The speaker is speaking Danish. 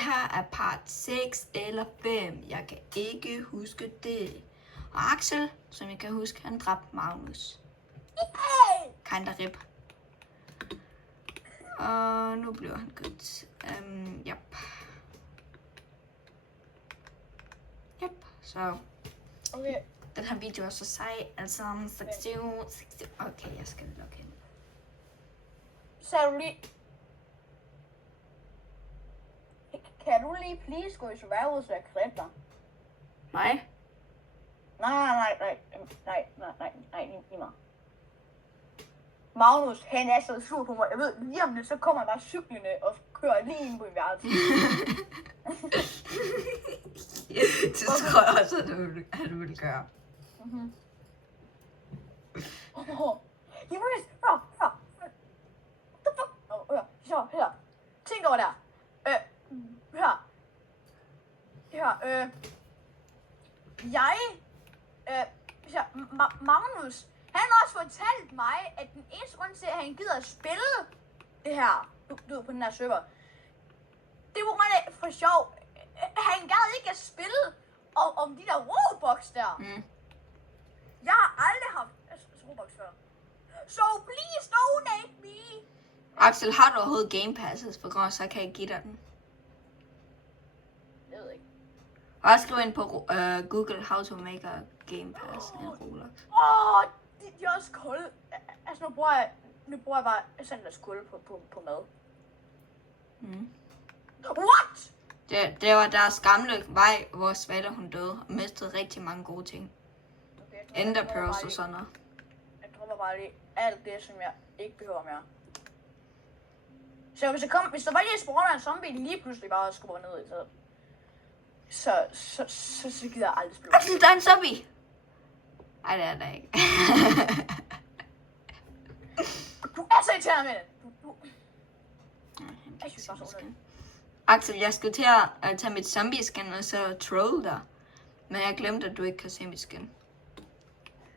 Det her er part 6 eller 5. Jeg kan ikke huske det. Og Axel, som jeg kan huske, han dræbte Magnus. Kinda rip. Og nu bliver han good. Yep. Så Okay. den her video er så sej. Altså 60. Okay, jeg skal logge ind. Sagde du lige... Kan du lige please gå i survival, så jeg kan dig? Nej. Nej, lige meget. Magnus, han er så sur på mig. Jeg ved, lige om det, så kommer han bare cyklende og kører lige ind på min værelse. Det tror jeg også, at du vil gøre. Hør. What the fuck? Hør. Tænk over der. Hør. Magnus, han har også fortalt mig, at den eneste grund til, at han gider at spille det her, du ved, på den her server, det var grund af for sjov. Han gad ikke at spille om de der Robux der. Jeg har aldrig haft Robux før. So please donate me. Axel, har du overhovedet Game Passes? For så kan jeg give dig den. Jeg ved ikke. Og skriv ind på Google how to make a Game Pass in Roblox. De er også kolde. Altså nu bruger jeg bare Sanders kulde på mad. What? Det var deres gamle vej, hvor Svette hun døde og mistede rigtig mange gode ting. Okay, Ender pearls og sådan noget. Jeg dropper bare lige alt det, som jeg ikke behøver mere. Så hvis der bare lige spawner en zombie lige pludselig bare skubber ned i, så gider jeg aldrig spille. Axel, der er en zombie! Ej, det er der ikke. Du er så irriterende med det. Jeg synes bare så underligt. Axel, jeg skulle til at tage mit zombie-skin og så troll dig. Men jeg glemte, at du ikke kan se mit skin.